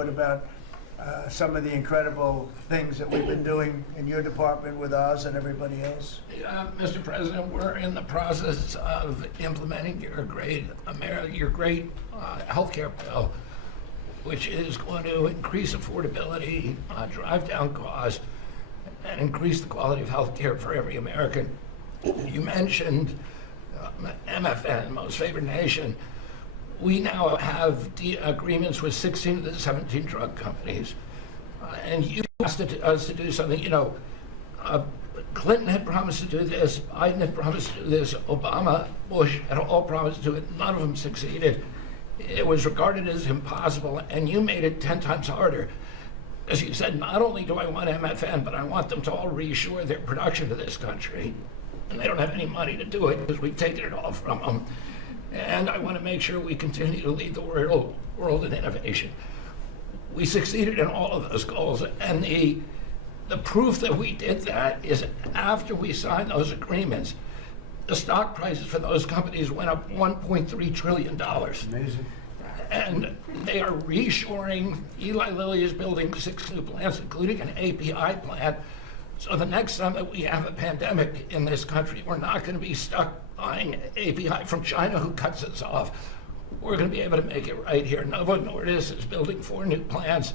what about some of the incredible things that we've been doing in your department with ours and everybody else? Mr. President, we're in the process of implementing your great healthcare bill, which is going to increase affordability, drive down costs, and increase the quality of healthcare for every American. You mentioned MFN, Most Favored Nation. We now have agreements with 16 of the 17 drug companies. And you asked us to do something. Clinton had promised to do this, Biden had promised to do this, Obama, Bush had all promised to do it. None of them succeeded. It was regarded as impossible, and you made it 10 times harder. As you said, not only do I want MFN, but I want them to all reshore their production to this country. And they don't have any money to do it because we've taken it all from them. And I want to make sure we continue to lead the world in innovation. We succeeded in all of those goals, and the proof that we did that is after we signed those agreements, the stock prices for those companies went up $1.3 trillion. Amazing. And they are reshoring. Eli Lilly is building 6 new plants, including an API plant. So the next time that we have a pandemic in this country, we're not going to be stuck buying API from China, who cuts us off. We're going to be able to make it right here. Novo Nordisk is building 4 new plants,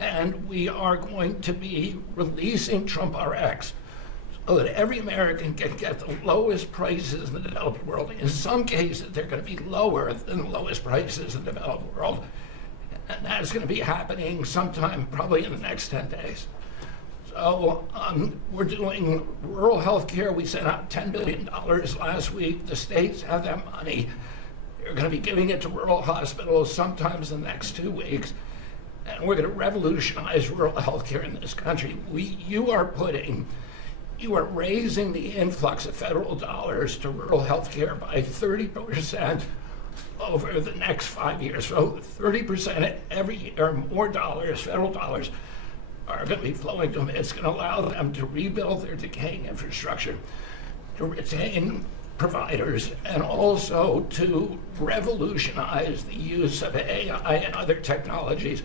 and we are going to be releasing TrumpRx so that every American can get the lowest prices in the developed world. In some cases, they're going to be lower than the lowest prices in the developed world. And that's going to be happening sometime probably in the next 10 days. So we're doing rural health care. We sent out $10 billion last week. The states have that money. They're going to be giving it to rural hospitals sometimes in the next 2 weeks. And we're going to revolutionize rural health care in this country. You are raising the influx of federal dollars to rural health care by 30% over the next 5 years. So 30% every year, more dollars, federal dollars, are going to be flowing to them. It's going to allow them to rebuild their decaying infrastructure, to retain providers, and also to revolutionize the use of AI and other technologies,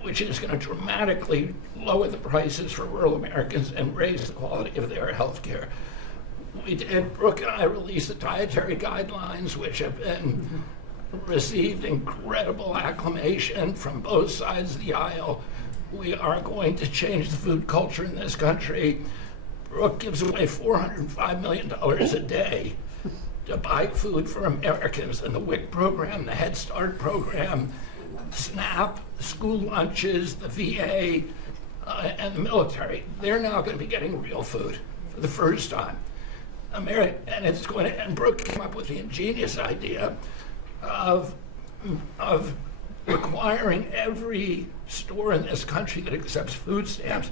which is going to dramatically lower the prices for rural Americans and raise the quality of their health care. Brooke and I released the Dietary guidelines, which have been received incredible acclamation from both sides of the aisle. We are going to change the food culture in this country. Brooke gives away $405 million a day to buy food for Americans, and the WIC program, the Head Start program, SNAP, school lunches, the VA, and the military. They're now going to be getting real food for the first time. And Brooke came up with the ingenious idea of requiring every store in this country that accepts food stamps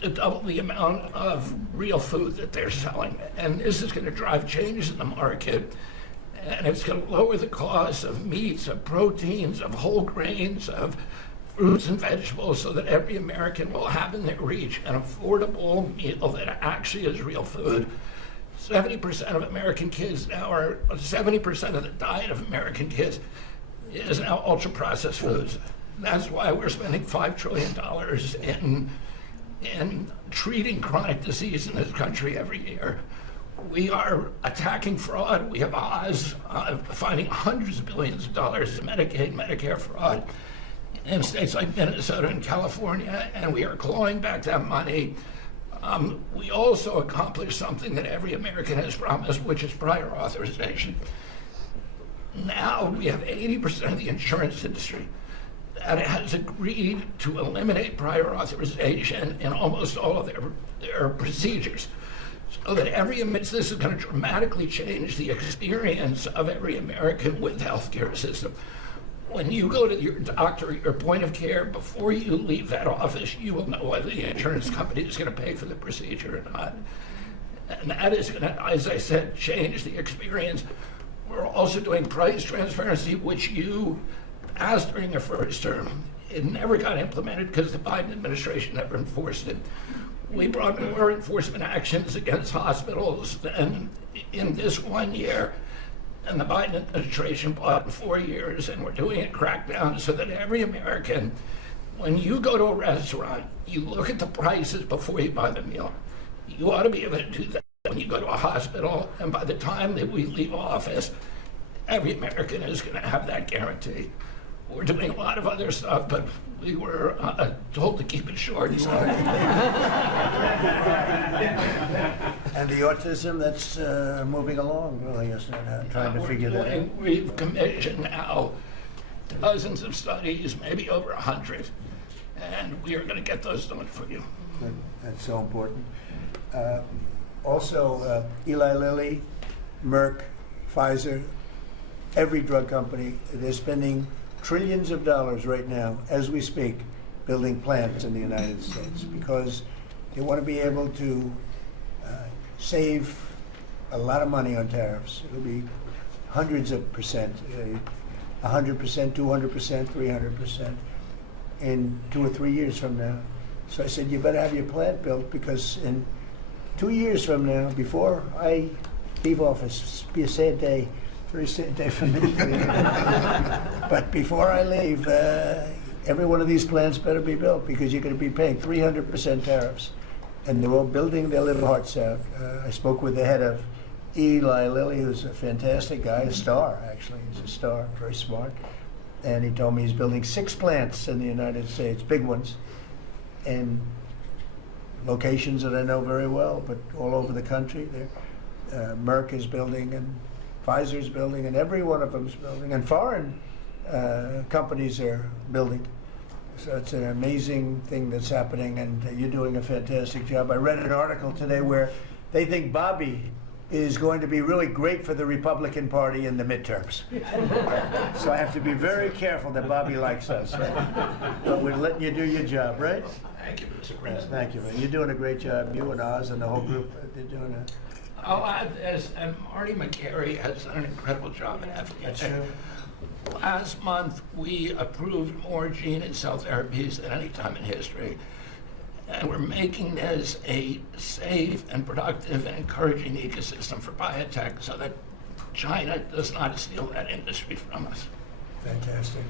to double the amount of real food that they're selling. And this is going to drive changes in the market, and it's going to lower the cost of meats, of proteins, of whole grains, of fruits and vegetables, so that every American will have in their reach an affordable meal that actually is real food. 70% of American kids now are, 70% of the diet of American kids is now ultra-processed foods. That's why we're spending $5 trillion in treating chronic disease in this country every year. We are attacking fraud. We have Oz finding hundreds of billions of dollars in Medicaid, Medicare fraud in states like Minnesota and California, and we are clawing back that money. We also accomplished something that every American has promised, which is prior authorization. Now we have 80% of the insurance industry that has agreed to eliminate prior authorization in almost all of their procedures. So that this is going to dramatically change the experience of every American with the healthcare system. When you go to your doctor, your point of care, before you leave that office, you will know whether the insurance company is going to pay for the procedure or not. And that is going to, as I said, change the experience. We're also doing price transparency, which you asked during your first term. It never got implemented because the Biden administration never enforced it. We brought more enforcement actions against hospitals than in this 1 year. and the Biden administration bought in 4 years, and we're doing a crackdown so that every American, when you go to a restaurant, you look at the prices before you buy the meal. You ought to be able to do that when you go to a hospital, and by the time that we leave office, every American is going to have that guarantee. We're doing a lot of other stuff, but we were told to keep it short. So. And the autism, that's moving along, really, isn't it? Trying to figure that out. We've commissioned now dozens of studies, maybe over 100, and we are going to get those done for you. That's so important. Also, Eli Lilly, Merck, Pfizer, every drug company, they're spending trillions of dollars right now, as we speak, building plants in the United States because they want to be able to save a lot of money on tariffs. It'll be hundreds of percent, 100%, 200%, 300% in 2 or 3 years from now. So I said, you better have your plant built because in 2 years from now, before I leave office, it'll be a sad day. Very sad day for me. But before I leave, every one of these plants better be built because you're going to be paying 300% tariffs. And they're all building their little hearts out. I spoke with the head of Eli Lilly, who's a fantastic guy, a star, actually. He's a star, very smart. And he told me he's building 6 plants in the United States, big ones, in locations that I know very well, but all over the country. Merck is building, and Pfizer's building, and every one of them's building, and foreign companies are building. So it's an amazing thing that's happening, and you're doing a fantastic job. I read an article today where they think Bobby is going to be really great for the Republican Party in the midterms. So I have to be very careful that Bobby likes us. But we're letting you do your job, right? Thank you, Mr. President. Thank you. You're doing a great job. You and Oz and the whole group, they're doing a... I'll add this, and Marty McGarry has done an incredible job at FDA. That's true. Last month, we approved more gene and cell therapies than any time in history. And we're making this a safe and productive and encouraging ecosystem for biotech so that China does not steal that industry from us. Fantastic.